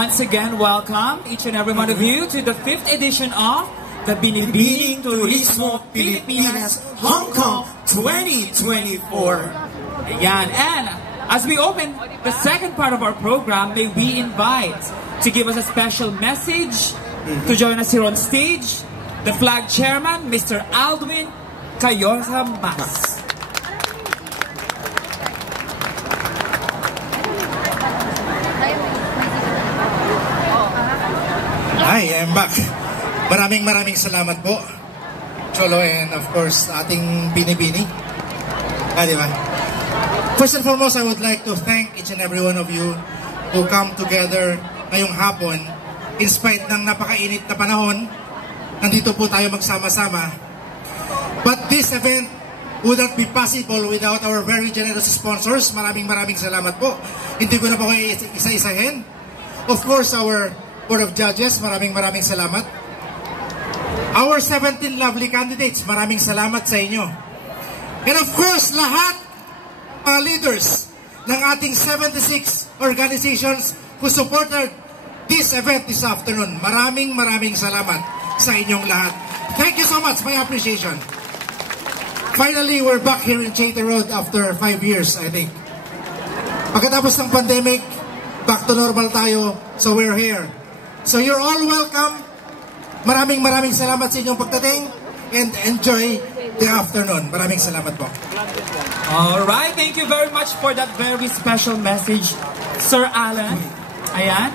Once again, welcome each and every one of you to the 5th edition of the Binibining Turismo Pilipinas Hong Kong 2024. Ayan. And as we open the second part of our program, may we invite to give us a special message to join us here on stage, the flag chairman, Mr. Aldwin Cayosa Mas. Hi, I'm back. Maraming salamat po, Cholo, and of course, ating Binibini. Diba? First and foremost, I would like to thank each and every one of you who come together ngayong hapon. In spite ng napakainit na panahon, nandito po tayo magsama-sama. But this event would not be possible without our very generous sponsors. Maraming salamat po. Hindi ko na po kayo isa-isahin. Of course, our Board of Judges, maraming salamat. Our 17 lovely candidates, maraming salamat sa inyo. And of course, lahat mga leaders ng ating 76 organizations who supported this event this afternoon. Maraming salamat sa inyong lahat. Thank you so much, my appreciation. Finally, we're back here in Chayte Road after 5 years, I think. Pagkatapos ng pandemic, back to normal tayo, so we're here. So you're all welcome. Maraming salamat sa inyong pagdating and enjoy the afternoon. Maraming salamat po. Alright, thank you very much for that very special message, Sir Alan. Ayan.